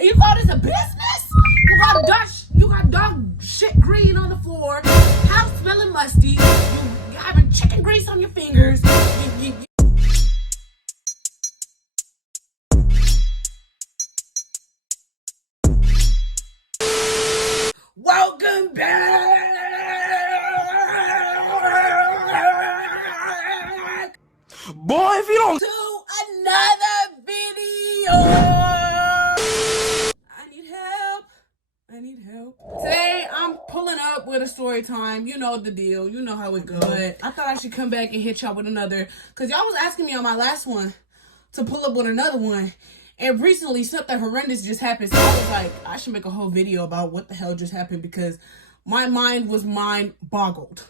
And you call this a business? You got dog shit green on the floor, house smelling musty, you having chicken grease on your fingers. Welcome back, Boy, if you don't to another video. I need help. Today, I'm pulling up with a story time. You know the deal. You know how it goes. But I thought I should come back and hit y'all with another. Because y'all was asking me on my last one to pull up with another one. And recently, something horrendous just happened. So I was like, I should make a whole video about what the hell just happened. Because my mind was mind-boggled.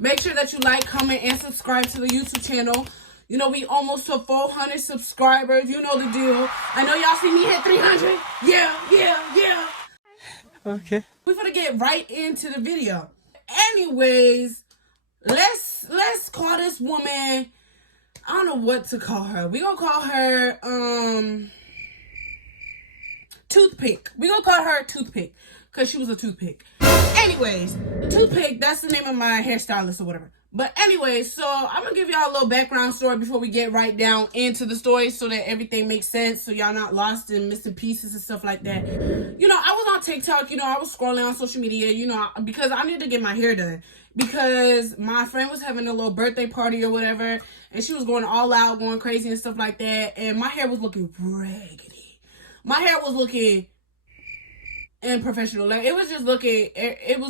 Make sure that you like, comment, and subscribe to the YouTube channel. You know, we almost to 400 subscribers. You know the deal. I know y'all see me hit 300. Yeah. okay. We're gonna get right into the video. Anyways, let's call this woman, I don't know what to call her. We gonna call her Toothpick. We gonna call her Toothpick because she was a toothpick. Anyways, Toothpick, that's the name of my hairstylist or whatever. But anyways, so I'm gonna give y'all a little background story before we get right down into the story so that everything makes sense, so y'all not lost and missing pieces and stuff like that. You know, I was on TikTok, you know, I was scrolling on social media, you know, because I need to get my hair done. Because my friend was having a little birthday party or whatever, and she was going all out, going crazy and stuff like that, and my hair was looking raggedy. My hair was looking unprofessional. Like, it was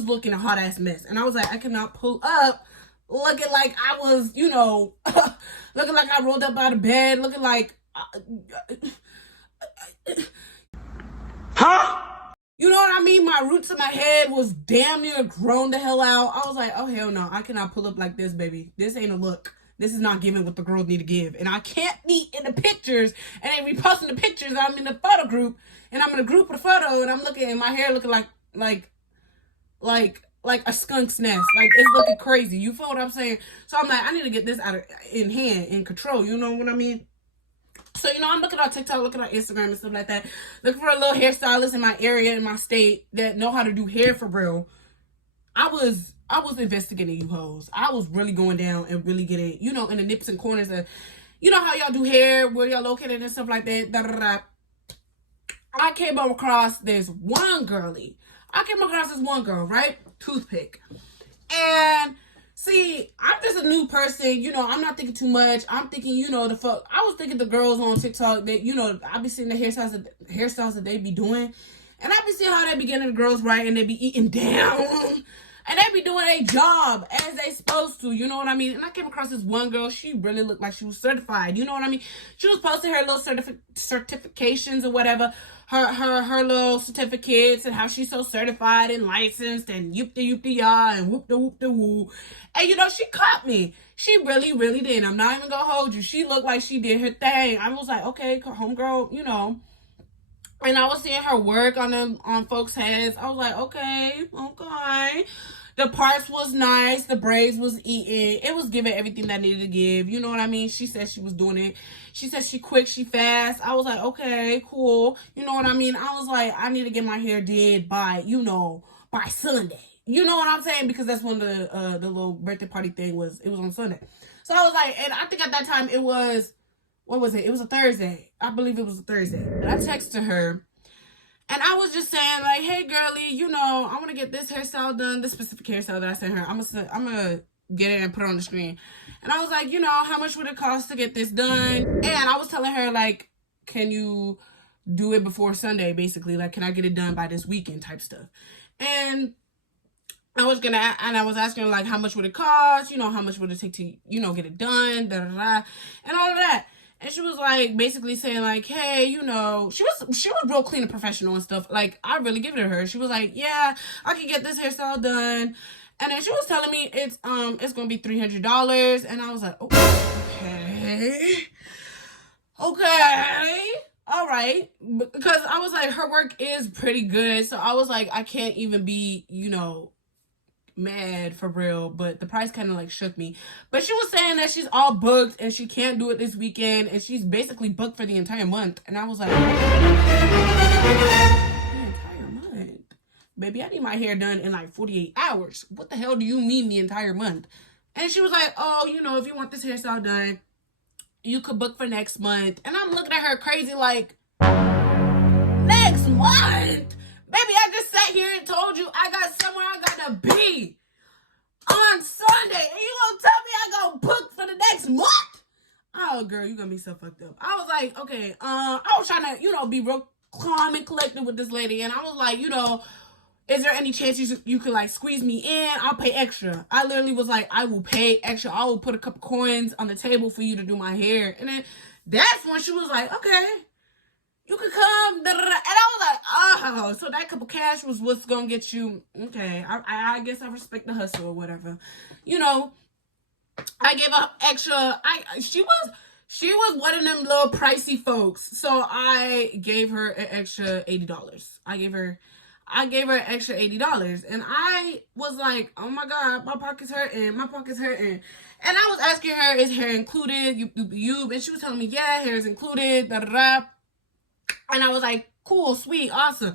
looking a hot ass mess. And I was like, I cannot pull up looking like I was, you know, looking like I rolled up out of bed, looking like, you know what I mean? My roots of my head was damn near grown the hell out. I was like, oh hell no, I cannot pull up like this, baby. This ain't a look. This is not giving what the girls need to give. And I can't be in the pictures and then reposting the pictures. I'm in the photo group and I'm in a group of the photo and I'm looking at my hair looking like a skunk's nest. Like, it's looking crazy. You feel what I'm saying? So I'm like, I need to get this in control. You know what I mean? So, you know, I'm looking on TikTok, looking on Instagram and stuff like that, looking for a little hairstylist in my area, in my state, that know how to do hair for real. I was investigating you hoes. I was really going down and really getting, you know, in the nips and corners of, you know how y'all do hair, where y'all located and stuff like that. I came across this one girl, right? Toothpick. And see, I'm just a new person, you know, I'm not thinking too much. I'm thinking, you know, I was thinking the girls on TikTok that, you know, I be seeing the hairstyles that they be doing. And I be seeing how they be getting the girls right and they be eating down. And they be doing a job as they supposed to, you know what I mean? And I came across this one girl, she really looked like she was certified, you know what I mean? She was posting her little certifications or whatever, her little certificates and how she's so certified and licensed and yoop-de-yoop-de-ya and whoop-de-whoop-de-woo. And, you know, she caught me. She really did. I'm not even gonna hold you. She looked like she did her thing. I was like, okay, homegirl, you know. And I was seeing her work on folks' heads. I was like, okay. The parts was nice. The braids was eating. It was giving everything that needed to give. You know what I mean? She said she was doing it. She said she quick, she fast. I was like, okay, cool. You know what I mean? I was like, I need to get my hair did by, you know, by Sunday. You know what I'm saying? Because that's when the little birthday party thing was. It was on Sunday. So I was like, and I think at that time it was, what was it? It was a Thursday. I believe it was a Thursday. And I texted her. And I was just saying, like, hey, girlie, you know, I want to get this hairstyle done, this specific hairstyle that I sent her. I'm going to get it and put it on the screen. And I was like, you know, how much would it cost to get this done? And I was telling her, like, can you do it before Sunday, basically? Like, can I get it done by this weekend type stuff? And I was asking her, like, how much would it cost? You know, how much would it take to, you know, get it done? And all of that. And she was like, basically saying like, hey, you know, she was real clean and professional and stuff. Like, I really give it to her. She was like, yeah, I can get this hairstyle done. And then she was telling me it's gonna be $300. And I was like, okay, all right, because I was like, her work is pretty good. So I was like, I can't even be, you know, mad for real, but the price kind of like shook me. But she was saying that she's all booked and she can't do it this weekend and she's basically booked for the entire month. And I was like, baby, I need my hair done in like 48 hours. What the hell do you mean the entire month? And she was like, oh, you know, if you want this hairstyle done, you could book for next month. And I'm looking at her crazy like, next month? Baby, I just sat here and told you I got somewhere I gotta be on Sunday. And you gonna tell me I gonna book for the next month? Oh, girl, you gonna be so fucked up. I was like, okay, I was trying to, you know, be real calm and collected with this lady. And I was like, you know, is there any chance you could like squeeze me in? I'll pay extra. I literally was like, I will pay extra. I will put a couple coins on the table for you to do my hair. And then that's when she was like, okay, you could come. Da, da, da. And I was like, oh, so that couple cash was what's gonna get you. Okay, I guess I respect the hustle or whatever. You know, I gave her extra. She was one of them little pricey folks. So I gave her an extra $80. I gave her an extra $80. And I was like, oh my God, my pocket's hurting. And I was asking her, is hair included? You. And she was telling me, yeah, hair is included. Da, da, da. And I was like, cool, sweet, awesome.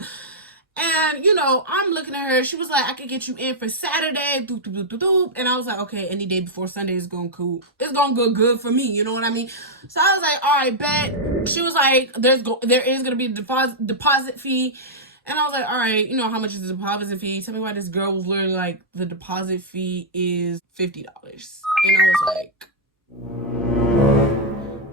And, you know, I'm looking at her. She was like, I could get you in for Saturday. Doop, doop, doop, doop, doop. And I was like, okay, any day before Sunday is going cool. It's going to go good for me. You know what I mean? So I was like, all right, bet. She was like, there is going to be a deposit fee. And I was like, all right, you know, how much is the deposit fee? Tell me why this girl was literally like, the deposit fee is $50. And I was like,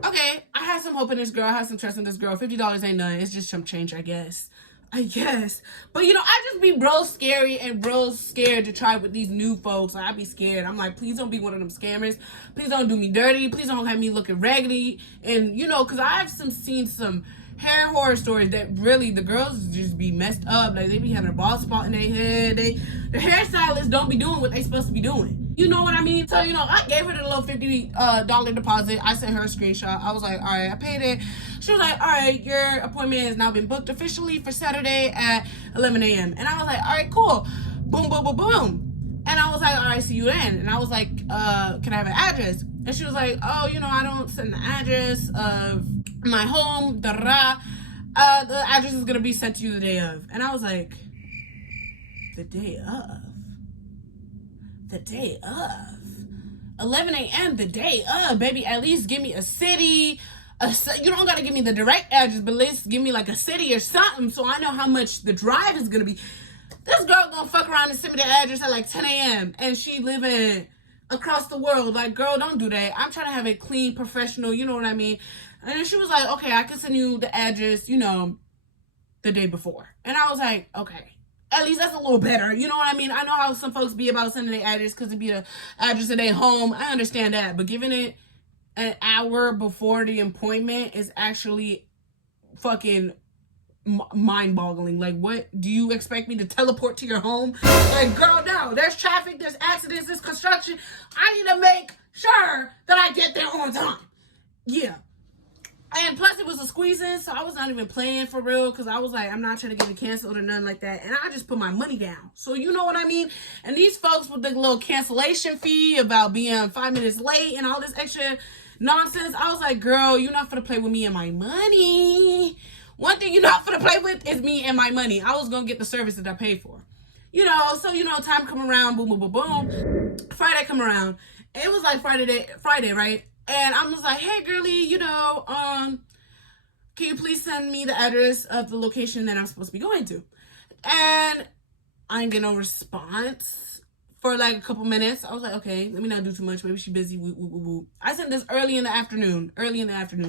okay, I had some hope in this girl. I had some trust in this girl. $50 ain't nothing. It's just chump change, I guess. But, you know, I just be bro scary and bro scared to try with these new folks. Like, I be scared. I'm like, please don't be one of them scammers. Please don't do me dirty. Please don't have me looking raggedy. And, you know, because I've seen some hair horror stories that really the girls just be messed up. Like, they be having a bald spot in their head. The hairstylists don't be doing what they supposed to be doing. You know what I mean? So, you know, I gave her the little $50 deposit. I sent her a screenshot. I was like, all right, I paid it. She was like, all right, your appointment has now been booked officially for Saturday at 11 a.m. And I was like, all right, cool. Boom, boom, boom, boom. And I was like, all right, see you then. And I was like, can I have an address? And she was like, oh, you know, I don't send the address of my home. Da, da, da. The address is going to be sent to you the day of. And I was like, the day of? The day of 11 a.m. the day of, baby. At least give me a city. You don't gotta give me the direct address, but at least give me like a city or something so I know how much the drive is gonna be. This girl gonna fuck around and send me the address at like 10 a.m. and she living across the world. Like, girl, don't do that. I'm trying to have a clean, professional, you know what I mean? And then she was like, okay, I can send you the address, you know, the day before. And I was like, okay. At least that's a little better. You know what I mean? I know how some folks be about sending their address because it be the address of their home. I understand that. But giving it an hour before the appointment is actually fucking mind-boggling. Like, what? Do you expect me to teleport to your home? Like, girl, no. There's traffic. There's accidents. There's construction. I need to make sure that I get there on time. Yeah. And plus, it was a squeezing, so I was not even playing for real because I was like, I'm not trying to get it canceled or nothing like that. And I just put my money down. So you know what I mean? And these folks with the little cancellation fee about being 5 minutes late and all this extra nonsense, I was like, girl, you're not going to play with me and my money. One thing you're not going to play with is me and my money. I was going to get the service that I paid for. You know, so, you know, time come around, boom, boom, boom, boom. Friday come around. It was like Friday, right? And I was like, hey, girly, you know, can you please send me the address of the location that I'm supposed to be going to? And I didn't get no response for like a couple minutes. I was like, okay, let me not do too much. Maybe she's busy. Woo, woo, woo, woo. I sent this early in the afternoon.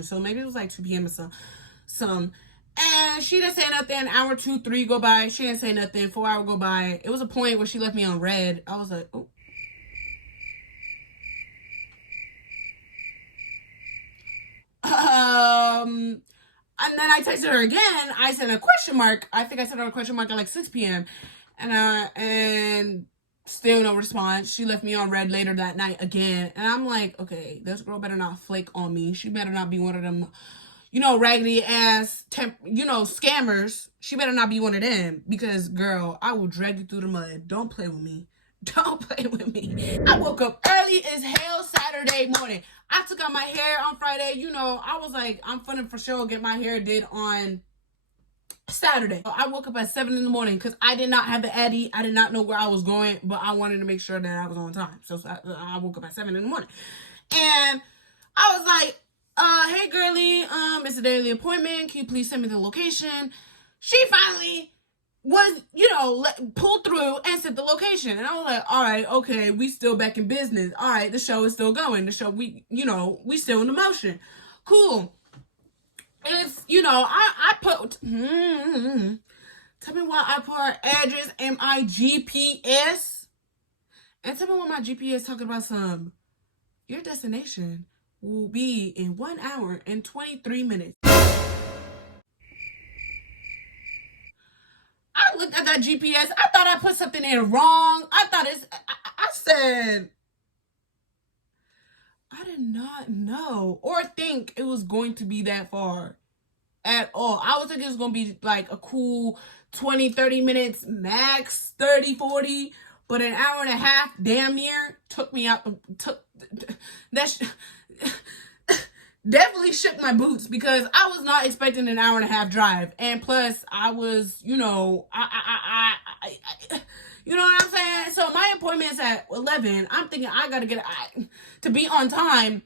So maybe it was like 2 p.m. or some. And she didn't say nothing. An hour, 2, 3 go by. She didn't say nothing. 4 hours go by. It was a point where she left me on red. I was like, oh. And then I texted her again. I sent a question mark. I think I sent her a question mark at like 6 p.m. And still no response. She left me on red later that night again. And I'm like, okay, this girl better not flake on me. She better not be one of them, you know, raggedy ass, scammers. She better not be one of them. Because, girl, I will drag you through the mud. Don't play with me. Don't play with me. I woke up early as hell Saturday morning. I took out my hair on Friday. You know, I was like, I'm finna for sure get my hair did on Saturday. I woke up at 7 in the morning because I did not have the Addy. I did not know where I was going, but I wanted to make sure that I was on time. So I woke up at 7 in the morning. And I was like, hey girlie, it's a daily appointment. Can you please send me the location? She finally was, pulled through and sent the location. And I was like, all right, okay, we still back in business. All right, the show is still going. The show, we still in the motion. Cool. It's, I put, tell me why I put address in my GPS. And tell me why my GPS talking about your destination will be in 1 hour and 23 minutes. I looked at that GPS. I thought I put something in wrong. I said, I did not know or think it was going to be that far at all. I was thinking it was going to be like a cool 20, 30 minutes, max 30, 40. But an hour and a half, damn near, took me out. Definitely shook my boots because I was not expecting an hour and a half drive. And plus, I was, you know what I'm saying? So my appointment's at 11. I'm thinking I got to to be on time,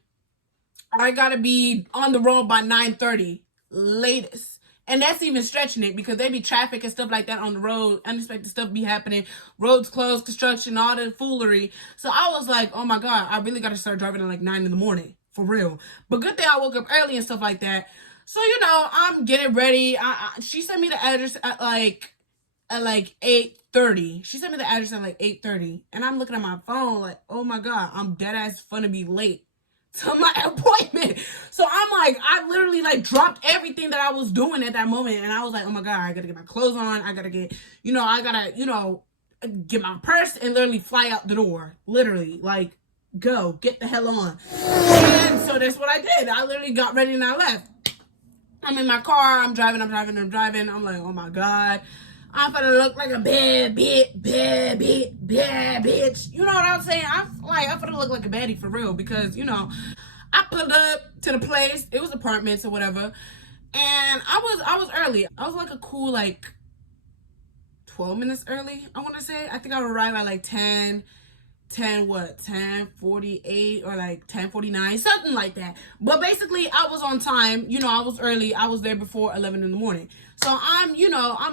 I got to be on the road by 9:30 latest. And that's even stretching it because there be traffic and stuff like that on the road. Unexpected stuff be happening. Roads closed, construction, all the foolery. So I was like, oh my God, I really got to start driving at like 9 in the morning. For real. But good thing I woke up early and stuff like that. So, I'm getting ready. She sent me the address at like 8:30. She sent me the address at like 8:30. And I'm looking at my phone like, oh my God, I'm dead ass finna be late to my appointment. So I'm like, I literally like dropped everything that I was doing at that moment. And I was like, oh my God, I gotta get my clothes on. I gotta get, get my purse and literally fly out the door. Literally, like, go, get the hell on. And so that's what I did. I literally got ready and I left. I'm in my car. I'm driving. I'm like, oh my God. I'm gonna look like a bad bitch. You know what I'm saying? I'm gonna look like a baddie for real because, I pulled up to the place. It was apartments or whatever. And I was early. I was like a cool, 12 minutes early, I want to say. I think I would arrive at like 10:48 or like 10:49, something like that. But basically, I was on time. I was early. I was there before 11 in the morning. So I'm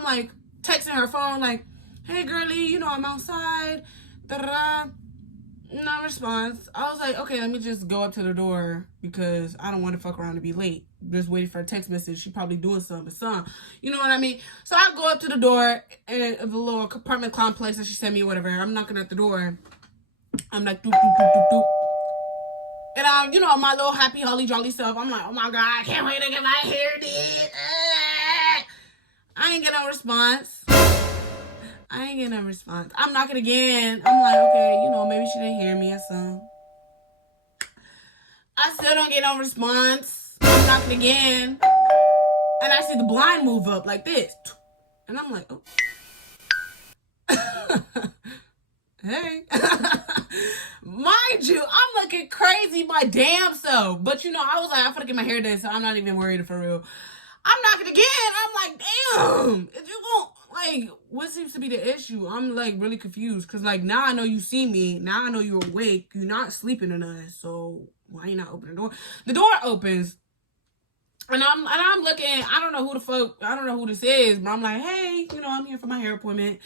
like texting her phone like, hey, girlie, I'm outside. Da-da-da. No response. I was like, okay, let me just go up to the door because I don't want to fuck around and be late. Just waiting for a text message. She probably doing something. You know what I mean? So I go up to the door of the little apartment complex that she sent me or whatever. I'm knocking at the door. I'm like, doop, doop, doop, doop, doop. And my little happy, holly jolly self. I'm like, oh my God, I can't wait to get my hair did. I ain't get no response. I'm knocking again. I'm like, okay, maybe she didn't hear me or something. I still don't get no response. I'm knocking again. And I see the blind move up like this. And I'm like, oh. Hey. Mind you, I'm looking crazy my damn self. But I was like, I'm gonna get my hair done, so I'm not even worried for real. I'm knocking again. I'm like, damn. If you gon' what seems to be the issue? I'm like really confused. Cause now I know you see me. Now I know you're awake. You're not sleeping or nothing. So why you not opening the door? The door opens. And I'm looking, I don't know who this is, but I'm like, hey, I'm here for my hair appointment.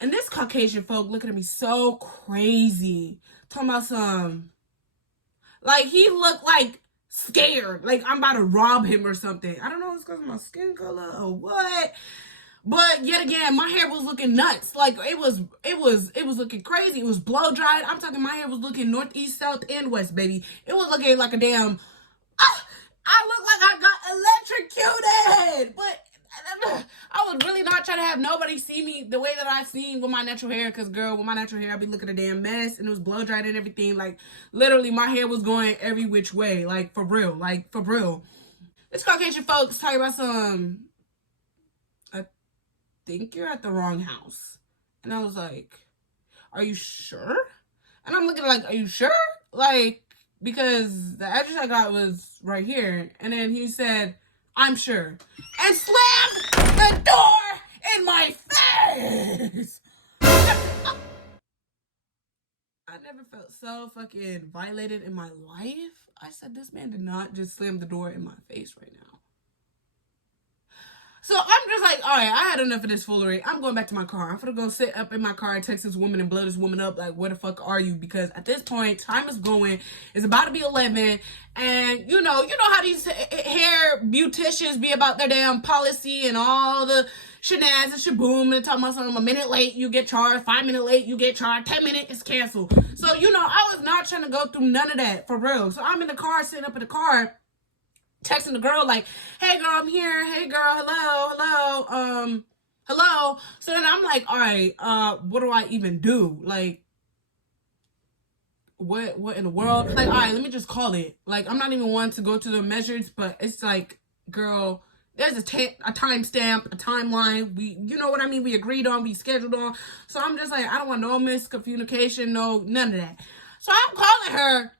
And this Caucasian folk looking at me so crazy. Talking about he looked like scared. Like I'm about to rob him or something. I don't know if it's because of my skin color or what. But yet again, my hair was looking nuts. Like it was looking crazy. It was blow dried. I'm talking my hair was looking north, east, south, and west, baby. It was looking like a damn, I look like I got electrocuted. But I was really not trying to have nobody see me the way that I seen with my natural hair. Because, girl, with my natural hair, I be looking a damn mess. And it was blow dried and everything. Like, literally, my hair was going every which way. Like, for real. This Caucasian folks talking about I think you're at the wrong house. And I was like, are you sure? And I'm looking like, are you sure? Like, because the address I got was right here. And then he said, I'm sure. And slammed the the door in my face. I never felt so fucking violated in my life. I said, this man did not just slam the door in my face right now. So I'm just like, all right, I had enough of this foolery. I'm going back to my car. I'm gonna go sit up in my car and text this woman and blow this woman up. Like, where the fuck are you? Because at this point, time is going. It's about to be 11. And you know how these hair beauticians be about their damn policy and all the shenanigans and shaboom and talking about something. A minute late, you get charged. 5 minutes late, you get charged. 10 minutes, it's canceled. So, I was not trying to go through none of that for real. So I'm in the car, sitting up in the car, texting the girl like, hey girl, I'm here. Hey girl, hello. So then I'm like, all right, what do I even do? Like, what in the world? Like, all right, let me just call it. Like, I'm not even one to go to the measures, but it's like, girl, there's a timestamp, a timeline. You know what I mean? We agreed on, we scheduled on. So I'm just like, I don't want no miscommunication, no, none of that. So I'm calling her.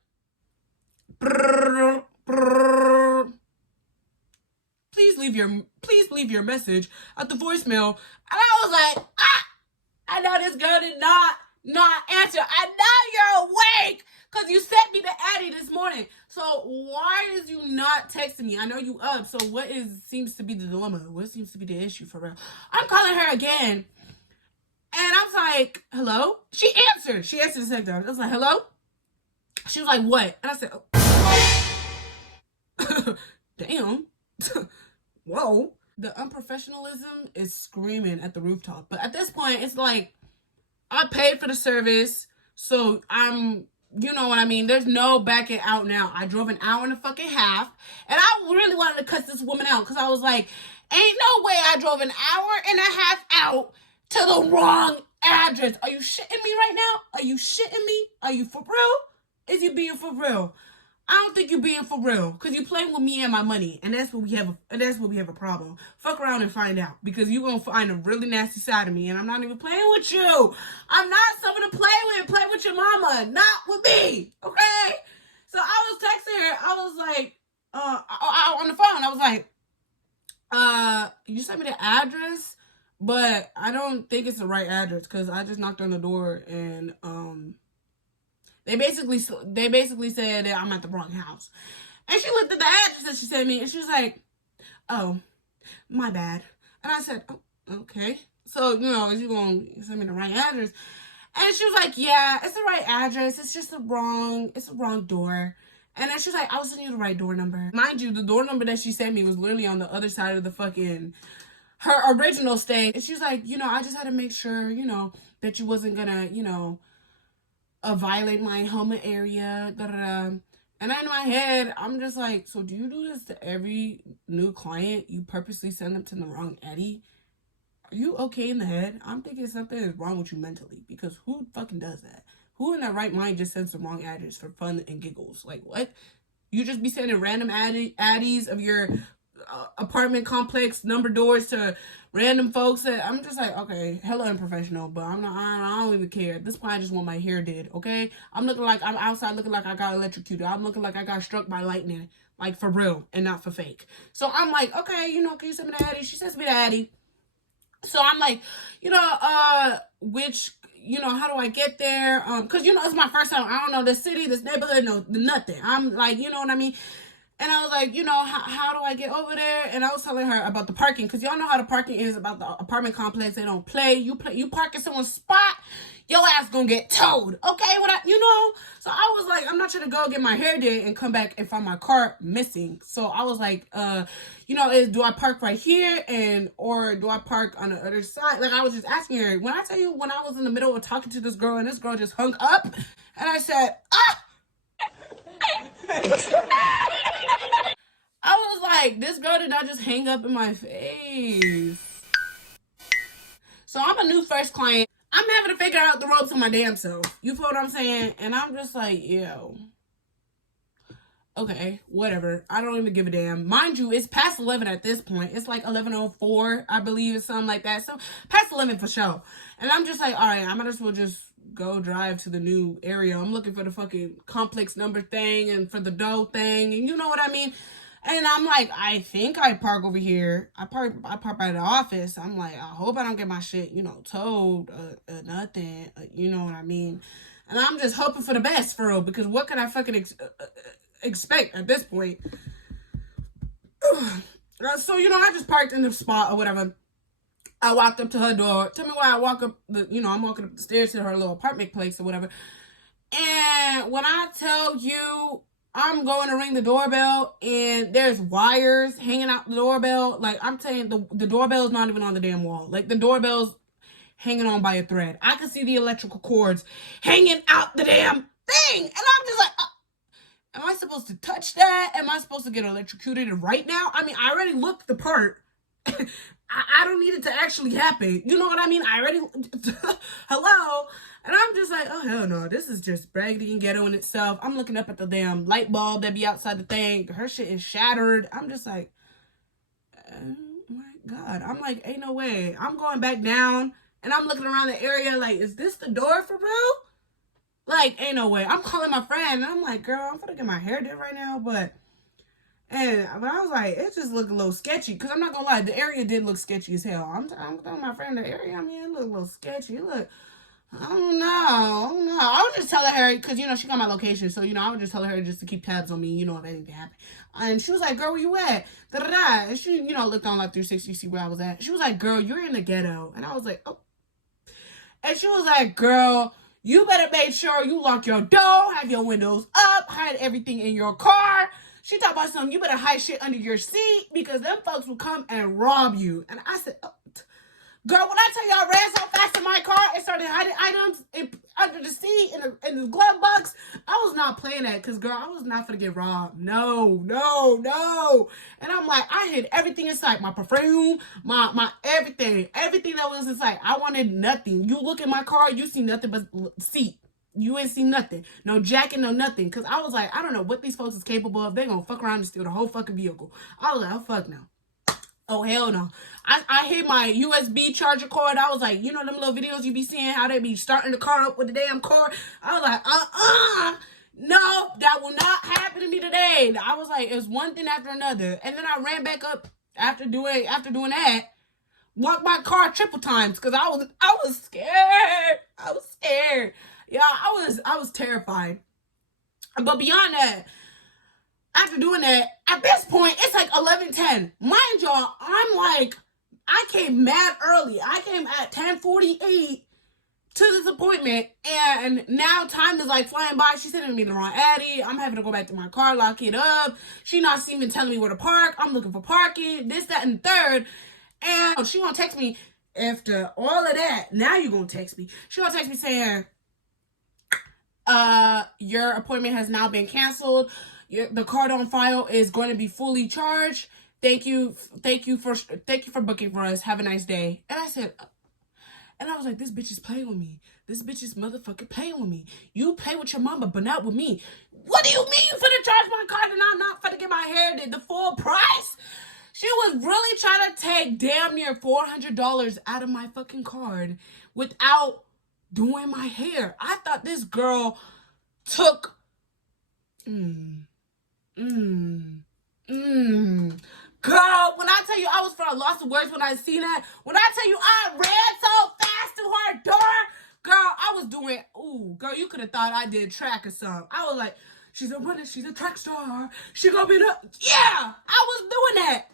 Please leave your message at the voicemail. And I was like, I know this girl did not answer. I know you're awake because you sent me to Addie this morning. So why is you not texting me? I know you up. So what seems to be the dilemma? What seems to be the issue for real? I'm calling her again. And I was like, hello? She answered the second time. I was like, hello? She was like, what? And I said, oh. Damn. Whoa. The unprofessionalism is screaming at the rooftop. But at this point, it's like, I paid for the service, so you know what I mean? There's no backing out now. I drove an hour and a fucking half, and I really wanted to cuss this woman out, because I was like, ain't no way I drove an hour and a half out to the wrong address. Are you shitting me right now? Are you shitting me? Are you for real? Is you being for real? I don't think you being for real, because you playing with me and my money, and that's what we have a problem. Fuck around and find out, because you gonna find a really nasty side of me, and I'm not even playing with you. I'm not someone to play with. Play with your mama, not with me, okay? So I was texting her. I was like, on the phone, I was like, you sent me the address, but I don't think it's the right address, because I just knocked on the door, and, They basically said that I'm at the wrong house. And she looked at the address that she sent me, and she was like, oh, my bad. And I said, oh, okay. So, is you going to send me the right address? And she was like, yeah, it's the right address. It's just the wrong door. And then she was like, I'll send you the right door number. Mind you, the door number that she sent me was literally on the other side of her original stay. And she was like, I just had to make sure, that you wasn't gonna, violate my home area, And in my head, I'm just like, so do you do this to every new client? You purposely send them to the wrong Eddie? Are you okay in the head? I'm thinking something is wrong with you mentally, because who fucking does that? Who in their right mind just sends the wrong address for fun and giggles? Like, what? You just be sending random addies of your apartment complex number doors to random folks that I'm just like, okay, hella unprofessional, but I don't even care. At this point, I just want my hair did, okay? I'm outside looking like I got electrocuted. I'm looking like I got struck by lightning, like for real and not for fake. So I'm like, okay, can you send me the Addie? She sends me the Addie. So I'm like, how do I get there? Cause it's my first time. I don't know this city, this neighborhood, no, nothing. I'm like, you know what I mean? And I was like, how do I get over there? And I was telling her about the parking, because y'all know how the parking is about the apartment complex. They don't play. You park in someone's spot, your ass gonna get towed. Okay, So I was like, I'm not trying to go get my hair did and come back and find my car missing. So I was like, do I park right here or do I park on the other side? Like, I was just asking her. When I tell you, when I was in the middle of talking to this girl and this girl just hung up, and I said, I was like, this girl did not just hang up in my face. So I'm a new first client. I'm having to figure out the ropes on my damn self. You feel what I'm saying? And I'm just like, yo. Okay, whatever. I don't even give a damn. Mind you, it's past 11 at this point. It's like 11:04, I believe, or something like that. So past 11 for sure. And I'm just like, all right, I might as well just go drive to the new area. I'm looking for the fucking complex number thing and for the dough thing. And you know what I mean? And I'm like, I think I park over here. I park by the office. I'm like, I hope I don't get my shit, towed, nothing. You know what I mean? And I'm just hoping for the best, for real, because what can I fucking expect at this point? So, I just parked in the spot or whatever. I walked up to her door. Tell me why I walk up I'm walking up the stairs to her little apartment place or whatever. And when I tell you, I'm going to ring the doorbell and there's wires hanging out the doorbell. Like, I'm telling you, the doorbell is not even on the damn wall. Like, the doorbell's hanging on by a thread. I can see the electrical cords hanging out the damn thing. And I'm just like, am I supposed to touch that? Am I supposed to get electrocuted right now? I mean, I already looked the part. I don't need it to actually happen. You know what I mean? I already... Hello? And I'm just like, oh, hell no. This is just raggedy and ghetto in itself. I'm looking up at the damn light bulb that be outside the thing. Her shit is shattered. I'm just like, oh my God. I'm like, ain't no way. I'm going back down and I'm looking around the area like, is this the door for real? Like, ain't no way. I'm calling my friend and I'm like, girl, I'm gonna get my hair done right now, but I was like, it just looked a little sketchy. Because I'm not gonna lie, the area did look sketchy as hell. I'm telling my friend the area, I mean, it looked a little sketchy. It looked, I don't know. I was just telling her, because, she got my location. So, I was just telling her just to keep tabs on me, if anything happened. And she was like, girl, where you at? Da-da-da. And she, looked on like 360, see where I was at. She was like, girl, you're in the ghetto. And I was like, oh. And she was like, girl, you better make sure you lock your door, have your windows up, hide everything in your car. She talked about something, you better hide shit under your seat because them folks will come and rob you. And I said, oh. Girl, when I tell you I ran so fast in my car and started hiding items under the seat in the glove box, I was not playing that because, girl, I was not going to get robbed. No. And I'm like, I hid everything inside. My perfume, my everything that was inside. I wanted nothing. You look in my car, you see nothing but seat. You ain't see nothing. No jacket, no nothing. Because I was like, I don't know what these folks is capable of. They're going to fuck around and steal the whole fucking vehicle. I was like, oh, fuck no. Oh, hell no. I hit my USB charger cord. I was like, them little videos you be seeing, how they be starting the car up with the damn cord. I was like, no, that will not happen to me today. I was like, it's one thing after another. And then I ran back up after doing that, walked my car triple times because I was scared. I was scared. Yeah, I was terrified. But beyond that, after doing that, at this point, it's like 11:10. Mind y'all, I'm like, I came mad early. I came at 10:48 to this appointment, and now time is like flying by. She's sending me the wrong Addy. I'm having to go back to my car, lock it up. She not even telling me where to park. I'm looking for parking, this, that, and the third. And she gonna text me after all of that. Now you gonna text me. She gonna text me saying, your appointment has now been canceled. The card on file is going to be fully charged. Thank you for booking for us. Have a nice day. And I said, and I was like, this bitch is playing with me. This bitch is motherfucking playing with me. You play with your mama, but not with me. What do you mean you finna charge my card and I'm not finna get my hair did the full price? She was really trying to take damn near $400 out of my fucking card without doing my hair. I thought this girl took... Girl, when I tell you I was for a loss of words when I seen that, when I tell you I ran so fast to her door, girl, I was doing, girl, you could have thought I did track or something. I was like, she's a runner, she's a track star, she gonna be the, yeah, I was doing that.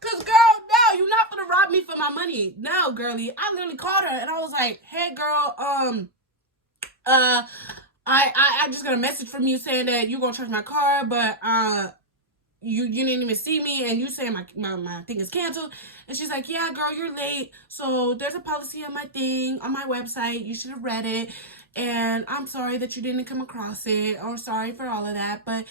Cause girl, no, you're not gonna rob me for my money. No, girlie, I literally called her and I was like, hey girl, I just got a message from you saying that you're gonna charge my car, but you didn't even see me, and you saying my thing is canceled. And she's like, yeah, girl, you're late. So there's a policy on my thing, on my website. You should have read it. And I'm sorry that you didn't come across it, or sorry for all of that. But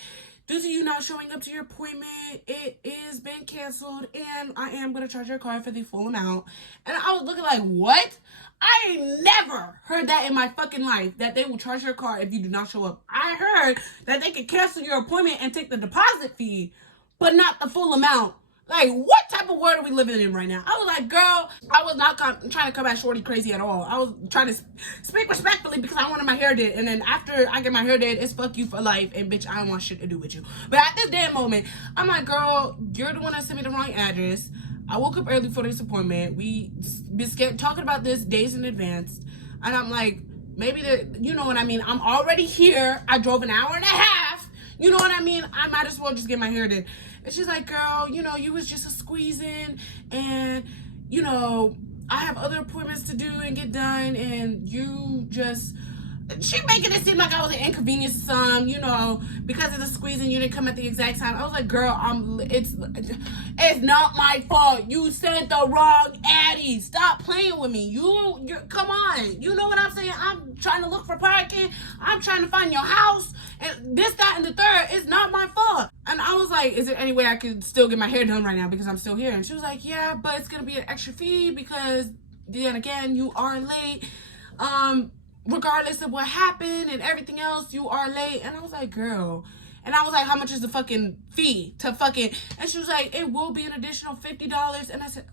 due to you not showing up to your appointment, it is been canceled, and I am going to charge your car for the full amount. And I was looking like, what? I ain't never heard that in my fucking life, that they will charge your car if you do not show up. I heard that they could cancel your appointment and take the deposit fee, but not the full amount. Like, what type of world are we living in right now? I was like, girl, I was not trying to come at Shorty crazy at all. I was trying to speak respectfully because I wanted my hair did. And then after I get my hair did, it's fuck you for life. And bitch, I don't want shit to do with you. But at this damn moment, I'm like, girl, you're the one that sent me the wrong address. I woke up early for this appointment. We been talking about this days in advance. And I'm like, maybe you know what I mean? I'm already here. I drove an hour and a half. You know what I mean? I might as well just get my hair did. And she's like, girl, you know, you was just a squeezing, and, you know, I have other appointments to do and get done, and you just, she making it seem like I was an inconvenience to some, you know, because of the squeezing, you didn't come at the exact time. I was like, girl, it's not my fault. You sent the wrong Addy. Stop playing with me. You come on. You know what I'm saying? I'm trying to look for parking. I'm trying to find your house. And this, that, and the third. It's not my fault. And I was like, is there any way I could still get my hair done right now because I'm still here? And she was like, yeah, but it's going to be an extra fee because, then again, you are late. Regardless of what happened and everything else, you are late. And I was like, girl. And I was like, how much is the fucking fee to fucking... And she was like, it will be an additional $50. And I said,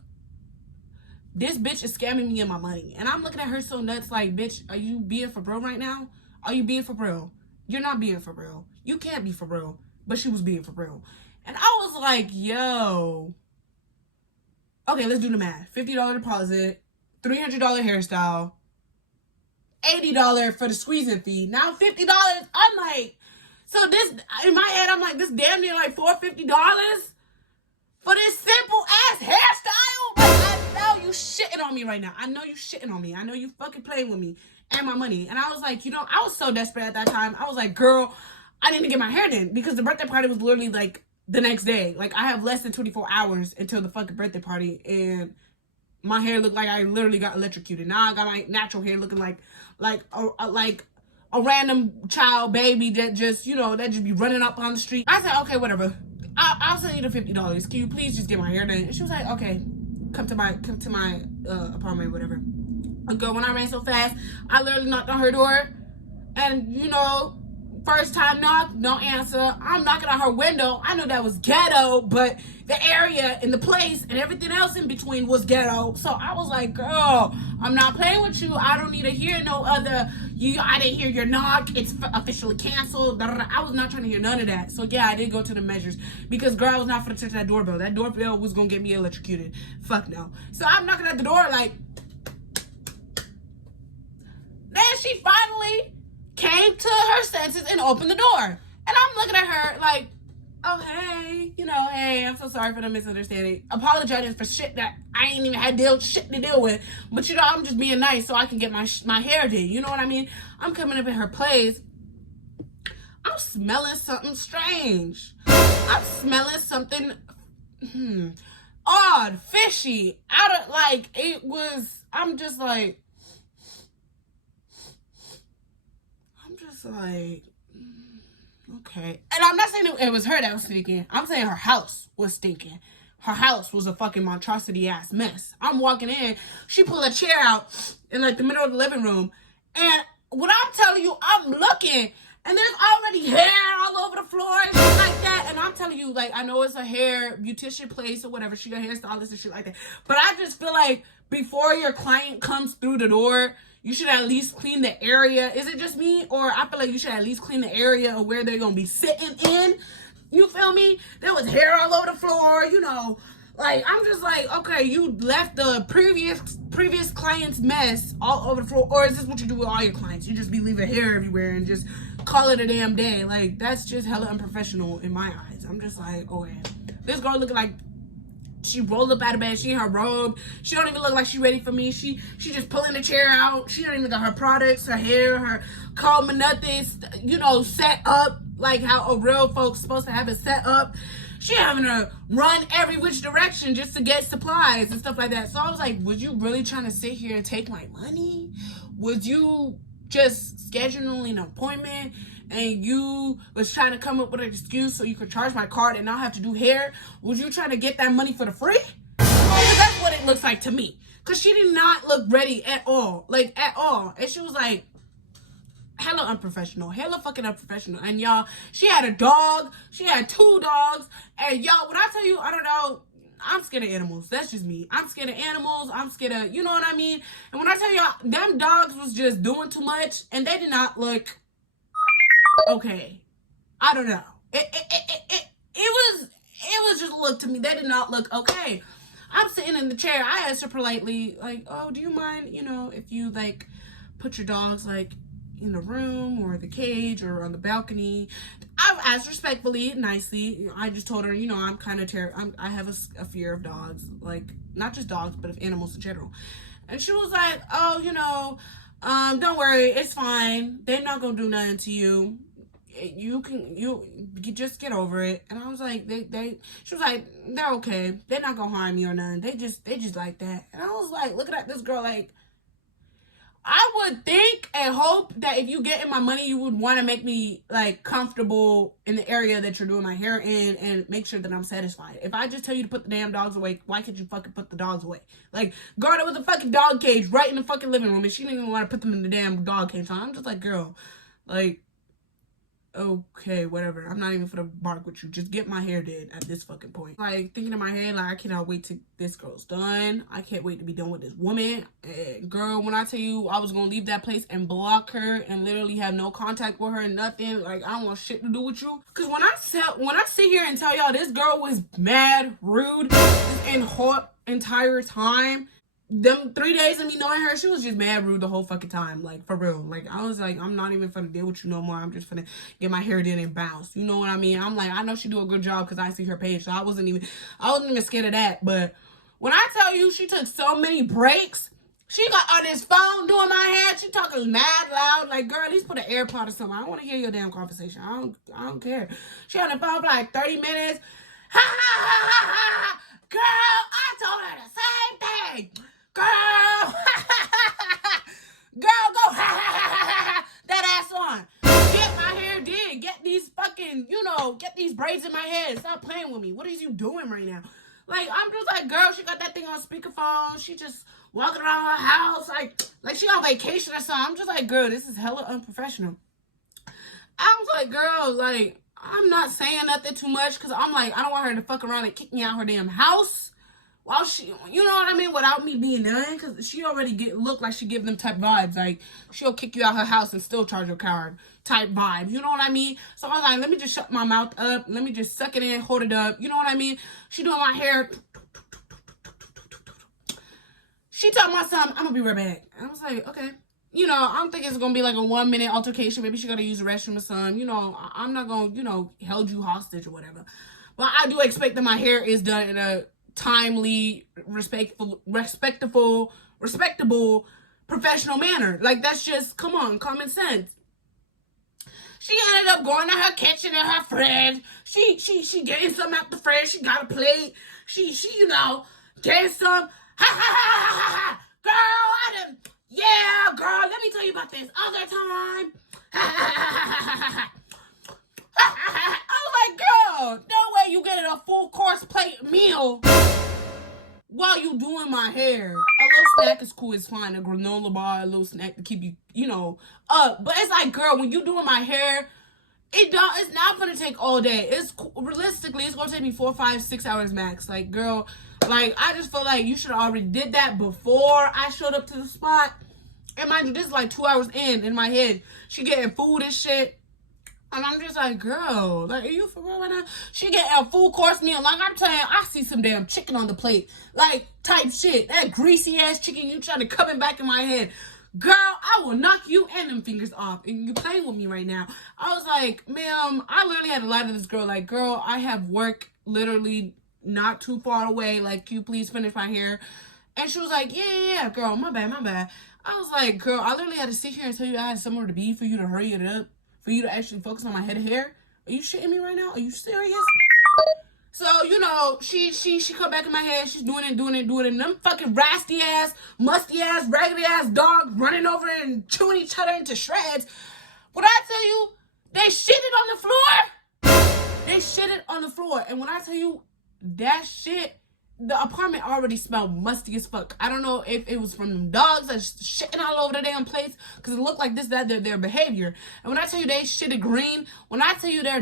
this bitch is scamming me of my money. And I'm looking at her so nuts like, bitch, are you being for real right now? Are you being for real? You're not being for real. You can't be for real. But she was being for real. And I was like, yo. Okay, let's do the math. $50 deposit. $300 hairstyle. $80 for the squeezing fee. Now $50. I'm like, so this, in my head, I'm like, this damn near like $450 for this simple ass hairstyle. Like, I know you shitting on me right now. I know you shitting on me. I know you fucking playing with me and my money. And I was like, you know, I was so desperate at that time. I was like, girl, I need to get my hair done because the birthday party was literally like the next day. Like, I have less than 24 hours until the fucking birthday party, and my hair looked like I literally got electrocuted. Now I got my natural hair looking like a random child baby that just, you know, that just be running up on the street. I said, okay, whatever. I'll send you the $50. Can you please just get my hair done? And she was like, okay, come to my apartment, whatever. And girl, when I ran so fast, I literally knocked on her door, and you know, first time knock, no answer. I'm knocking on her window. I know that was ghetto, but the area and the place and everything else in between was ghetto. So I was like, girl, I'm not playing with you. I don't need to hear no other, I didn't hear your knock. It's officially canceled. I was not trying to hear none of that. So yeah, I did go to the measures because girl, I was not going to touch that doorbell. That doorbell was going to get me electrocuted. Fuck no. So I'm knocking at the door like, then she finally came to her senses and opened the door. And I'm looking at her like, oh, hey, you know, hey, I'm so sorry for the misunderstanding. Apologizing for shit that I ain't even had shit to deal with. But, you know, I'm just being nice so I can get my hair did. You know what I mean? I'm coming up in her place. I'm smelling something strange. I'm smelling something odd, fishy. Out of, like, it was, I'm just like, okay. And I'm not saying it was her that was stinking. I'm saying her house was stinking. Her house was a fucking monstrosity ass mess. I'm walking in, she pulled a chair out in like the middle of the living room, and when I'm telling you, I'm looking, and there's already hair all over the floor and shit like that. And I'm telling you, like, I know it's a hair beautician place or whatever, she got hairstylist and shit like that, but I just feel like before your client comes through the door, you should at least clean the area. Is it just me? Or I feel like you should at least clean the area of where they're going to be sitting in. You feel me? There was hair all over the floor, you know. Like, I'm just like, okay, you left the previous client's mess all over the floor. Or is this what you do with all your clients? You just be leaving hair everywhere and just call it a damn day. Like, that's just hella unprofessional in my eyes. I'm just like, oh, yeah. This girl looking like she rolled up out of bed. She in her robe. She don't even look like she ready for me. She just pulling the chair out. She don't even got her products, her hair, her comb and nothing, you know, set up like how a real folk's supposed to have it set up. She having to run every which direction just to get supplies and stuff like that. So I was like, was you really trying to sit here and take my money? Was you just scheduling an appointment and you was trying to come up with an excuse so you could charge my card and not have to do hair? Was you trying to get that money for the free? Because that's what it looks like to me. Because she did not look ready at all. Like, at all. And she was like, hella unprofessional. Hella fucking unprofessional. And y'all, she had a dog. She had 2 dogs. And y'all, when I tell you, I don't know, I'm scared of animals. That's just me. I'm scared of animals. I'm scared of, you know what I mean? And when I tell y'all, them dogs was just doing too much, and they did not look okay. I don't know. It was just look to me. They did not look okay. I'm sitting in the chair. I asked her politely, like, oh, do you mind, you know, if you like put your dogs like in the room or the cage or on the balcony? I've asked respectfully, nicely. I just told her, you know, I'm kind of I have a fear of dogs, like not just dogs, but of animals in general. And she was like, oh, you know, don't worry, it's fine. They're not gonna do nothing to you. You just get over it. And I was like, she was like, they're okay. They're not gonna harm you or nothing. They just like that. And I was like, looking at this girl like, I would think and hope that if you get in my money, you would want to make me like comfortable in the area that you're doing my hair in and make sure that I'm satisfied. If I just tell you to put the damn dogs away, why can't you fucking put the dogs away? Like, girl, there was a fucking dog cage right in the fucking living room and she didn't even want to put them in the damn dog cage. So I'm just like, girl, like, okay, whatever. I'm not even gonna bark with you. Just get my hair did at this fucking point. Like, thinking in my head, like, I cannot wait till this girl's done. I can't wait to be done with this woman. Girl, when I tell you I was gonna leave that place and block her and literally have no contact with her and nothing, like, I don't want shit to do with you. Because when I sit here and tell y'all this girl was mad rude and hot entire time, them 3 days of me knowing her, she was just mad rude the whole fucking time. Like, for real. Like, I was like, I'm not even finna deal with you no more. I'm just finna get my hair done and bounce. You know what I mean? I'm like, I know she do a good job because I see her page. So I wasn't even scared of that. But when I tell you she took so many breaks, she got on this phone doing my hair. She talking mad loud. Like, girl, at least put an AirPod or something. I don't want to hear your damn conversation. I don't care. She on the phone for like 30 minutes. Ha ha ha ha ha. Girl, I told her the same thing. Girl, go that ass on. Get my hair did. Get these fucking, get these braids in my head. Stop playing with me. What are you doing right now? Like, I'm just like, girl, she got that thing on speakerphone. She just walking around her house like she on vacation or something. I'm just like, girl, this is hella unprofessional. I was like, girl, like, I'm not saying nothing too much because I'm like, I don't want her to fuck around and kick me out her damn house. While she, you know what I mean, without me being done, because she already look like she give them type vibes, like, she'll kick you out her house and still charge your card type vibes, you know what I mean? So I was like, let me just shut my mouth up, let me just suck it in, hold it up, you know what I mean? She doing my hair, she told my son, I'm gonna be right back, and I was like, okay. I don't think it's gonna be like a 1 minute altercation, maybe she gotta use the restroom or something, I'm not gonna, hold you hostage or whatever, but I do expect that my hair is done in a timely, respectable, professional manner. Like, that's just, come on, common sense. She ended up going to her kitchen and her fridge. She getting some out the fridge. She got a plate. She getting some. Ha ha ha ha ha. Girl, yeah, girl, let me tell you about this other time. Ha ha ha ha ha. I was like, girl, no way you getting a full course plate meal while you doing my hair. A little snack is cool, it's fine. A granola bar, a little snack to keep you, up. But it's like, girl, when you doing my hair, it's not gonna take all day. Realistically, it's gonna take me 4, 5, 6 hours max. Like, girl, like, I just feel like you should have already did that before I showed up to the spot. And mind you, this is like 2 hours in my head. She getting food and shit. And I'm just like, girl, like, are you for real right now? She get a full course meal. Like, I'm telling you, I see some damn chicken on the plate. Like, type shit. That greasy ass chicken you trying to come back in my head. Girl, I will knock you and them fingers off. And you playing with me right now. I was like, ma'am, I literally had to lie to this girl. Like, girl, I have work literally not too far away. Like, can you please finish my hair? And she was like, yeah, girl, my bad. I was like, girl, I literally had to sit here and tell you I had somewhere to be for you to hurry it up. For you to actually focus on my head of hair? Are you shitting me right now? Are you serious? So, she come back in my head. She's doing it. And them fucking rasty ass, musty ass, raggedy ass dogs running over and chewing each other into shreds. When I tell you, they shitted on the floor. They shitted on the floor. And when I tell you that shit, the apartment already smelled musty as fuck. I don't know if it was from them dogs that's shitting all over the damn place, because it looked like their behavior. And when I tell you they shitted green, when I tell you her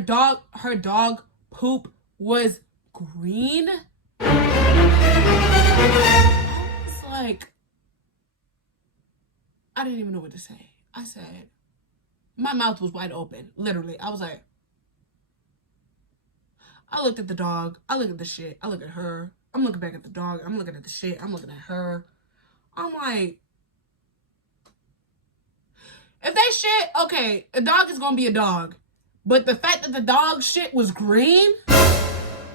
dog poop was green, I was like, I didn't even know what to say. I said, my mouth was wide open, literally. I was like, I looked at the dog, I looked at the shit, I look at her, I'm looking back at the dog, I'm looking at the shit, I'm looking at her. I'm like, if they shit, okay, a dog is gonna be a dog. But the fact that the dog shit was green,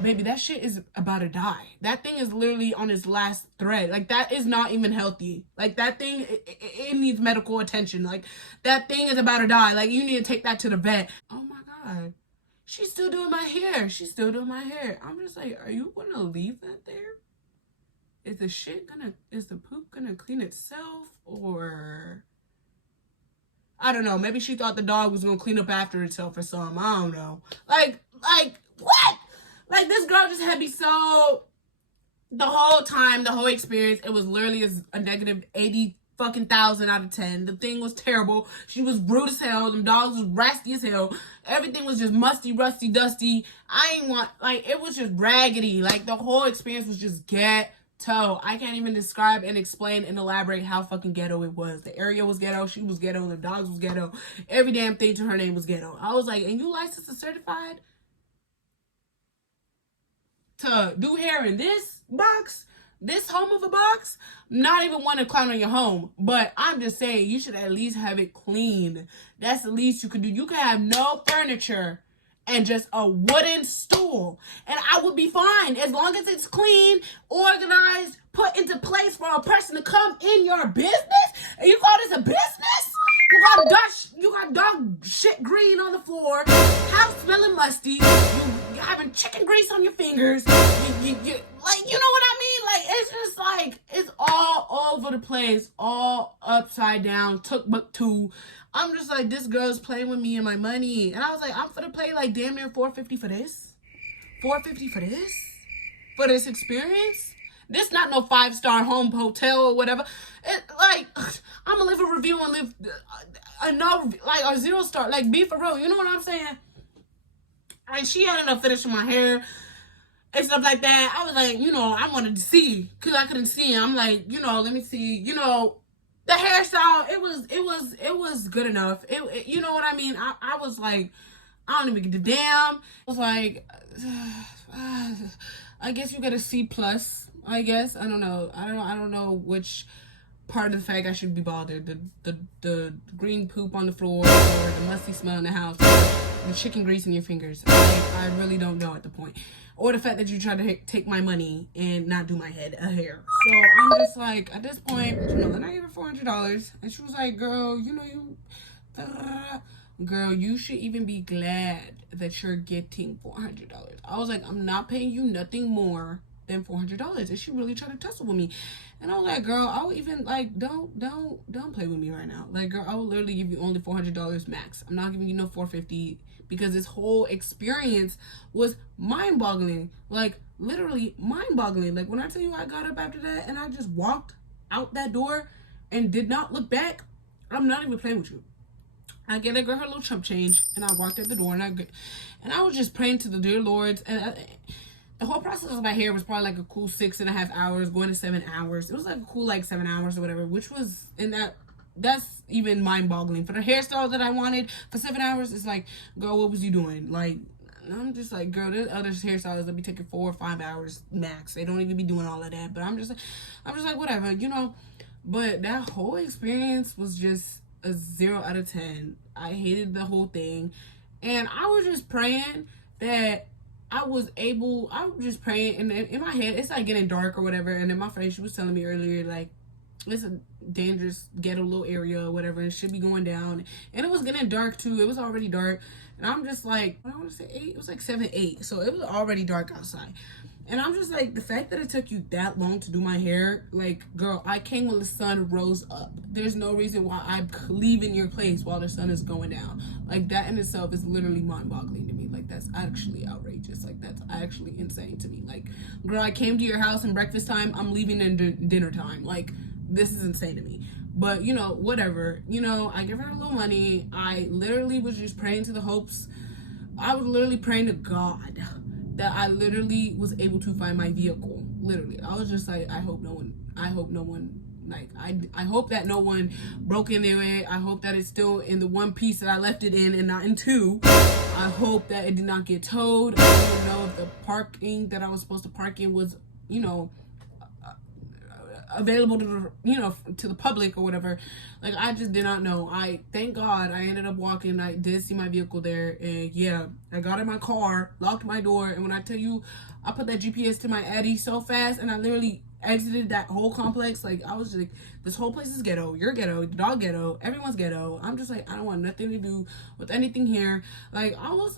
baby, that shit is about to die. That thing is literally on its last thread. Like, that is not even healthy. Like, that thing, it needs medical attention. Like, that thing is about to die. Like, you need to take that to the vet. Oh my God. She's still doing my hair. She's still doing my hair. I'm just like, are you gonna leave that there? Is the poop gonna clean itself? Or, I don't know. Maybe she thought the dog was gonna clean up after itself or something. I don't know. Like, what? Like, this girl just had me so, the whole time, the whole experience, it was literally a negative 80 fucking thousand out of 10. The thing was terrible. She was rude as hell. Them dogs was rasty as hell. Everything was just musty, rusty, dusty. It was just raggedy. Like, the whole experience was just ghetto. I can't even describe and explain and elaborate how fucking ghetto it was. The area was ghetto. She was ghetto. The dogs was ghetto. Every damn thing to her name was ghetto. I was like, and you licensed and certified to do hair in this box, this home of a box? Not even want to clown on your home, but I'm just saying you should at least have it clean. That's the least you could do. You can have no furniture and just a wooden stool, and I would be fine as long as it's clean, organized, put into place for a person to come in your business. And you call this a business? You got dog shit green on the floor, house smelling musty, you having chicken grease on your fingers, you like, you know what I mean? Like, it's just like, it's all over the place, all upside down, took but two. I'm just like, this girl's playing with me and my money. And I was like, I'm gonna pay like damn near $450 for this? $450 for this? For this experience? This not no 5-star home hotel or whatever. It, like, I'm gonna leave a review and live a 0-star. Like, be for real. You know what I'm saying? And she ended up finishing my hair and stuff like that. I was like, I wanted to see, because I couldn't see. I'm like, let me see. The hairstyle, it was good enough. It you know what I mean? I was like, I don't even get the damn. I was like, I guess you get a C+. I guess. I don't know. I don't know which part of the fact I should be bothered. The green poop on the floor, or the musty smell in the house, or the chicken grease in your fingers. I really don't know at the point. Or the fact that you tried to take my money and not do my hair. So I'm just like, at this point, then I gave her $400. And she was like, girl, girl, you should even be glad that you're getting $400. I was like, I'm not paying you nothing more than $400. And she really tried to tussle with me. And I was like, girl, I would even, like, don't play with me right now. Like, girl, I will literally give you only $400 max. I'm not giving you no $450, because this whole experience was mind-boggling. Like, literally mind-boggling. Like, when I tell you I got up after that and I just walked out that door and did not look back, I'm not even playing with you. I gave that girl her little chump change, and I walked out the door, and I was just praying to the dear Lord. And the whole process of my hair was probably like a cool 6.5 hours, going to 7 hours. It was like a cool 7 hours or whatever, which was that's even mind-boggling. For the hairstyle that I wanted for 7 hours, it's like, girl, what was you doing? Like, I'm just like, girl, there's other hairstylists that be taking 4 or 5 hours max. They don't even be doing all of that. But I'm just like, whatever, But that whole experience was just a 0 out of 10. I hated the whole thing. And I was just praying that I was just praying, and in my head, it's like getting dark or whatever. And then my friend, she was telling me earlier, like, it's a dangerous ghetto little area or whatever, and it should be going down. And it was getting dark too. It was already dark. And I'm just like, I want to say 8. It was like 7, 8. So it was already dark outside. And I'm just like, the fact that it took you that long to do my hair, like, girl, I came when the sun rose up. There's no reason why I'm leaving your place while the sun is going down. Like, that in itself is literally mind-boggling to me. Like, that's actually outrageous. Like, that's actually insane to me. Like, girl, I came to your house in breakfast time. I'm leaving in dinner time. Like, this is insane to me. But, whatever. I give her a little money. I literally was just praying to the hopes. I was literally praying to God that I literally was able to find my vehicle. literally. I was just like, I hope no one, like, I hope that no one broke into it. I hope that it's still in the one piece that I left it in and not in two. I hope that it did not get towed. I don't even know if the parking that I was supposed to park in was, you know, available to the, you know, to the public or whatever. Like, I just did not know. I thank God I ended up walking. I did see my vehicle there, and yeah, I got in my car, locked my door, and when I tell you, I put that GPS to my Addy so fast, and I literally exited that whole complex. Like, I was just like, this whole place is ghetto. You're ghetto, the dog ghetto, everyone's ghetto. I'm just like, I don't want nothing to do with anything here. Like, I was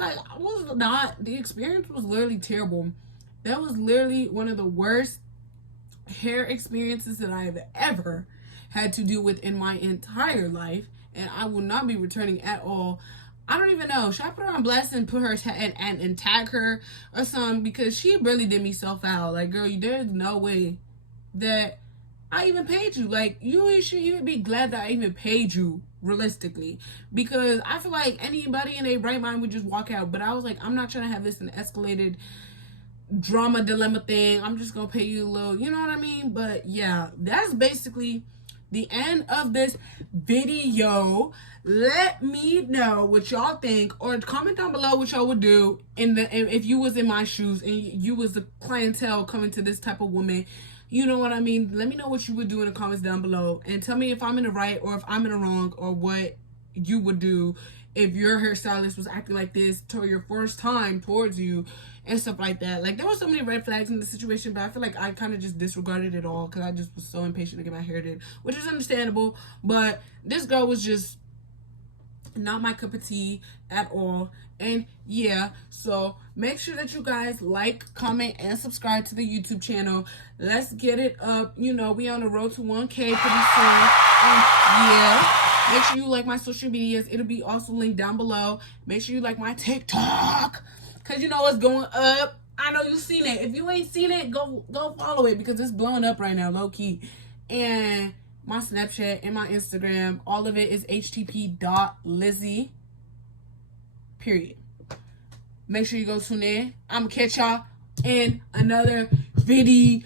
not, the experience was literally terrible. That was literally one of the worst hair experiences that I have ever had to deal with in my entire life, and I will not be returning at all. I don't even know. Should I put her on blast and put her and tag her or something? Because she really did me so foul. Like, girl, there's no way that I even paid you. Like, you should even be glad that I even paid you, realistically. Because I feel like anybody in their right mind would just walk out. But I was like, I'm not trying to have this an escalated drama dilemma thing. I'm just gonna pay you a little, you know what I mean? But yeah, that's basically the end of this video. Let me know what y'all think, or comment down below what y'all would do if you was in my shoes and you was the clientele coming to this type of woman. You know what I mean? Let me know what you would do in the comments down below, and tell me if I'm in the right or if I'm in the wrong, or what you would do if your hairstylist was acting like this to your first time towards you and stuff like that. Like, there were so many red flags in the situation, but I feel like I kind of just disregarded it all because I just was so impatient to get my hair did, which is understandable. But this girl was just not my cup of tea at all. And yeah, so make sure that you guys like, comment, and subscribe to the YouTube channel. Let's get it up. You know, we on the road to 1K pretty soon. And yeah, make sure you like my social medias. It'll be also linked down below. Make sure you like my TikTok, because you know it's going up. I know you've seen it. If you ain't seen it, go follow it, because it's blowing up right now, low key. And my Snapchat and my Instagram, all of it is htp.lizzie, period. Make sure you go tune in. I'm gonna catch y'all in another video.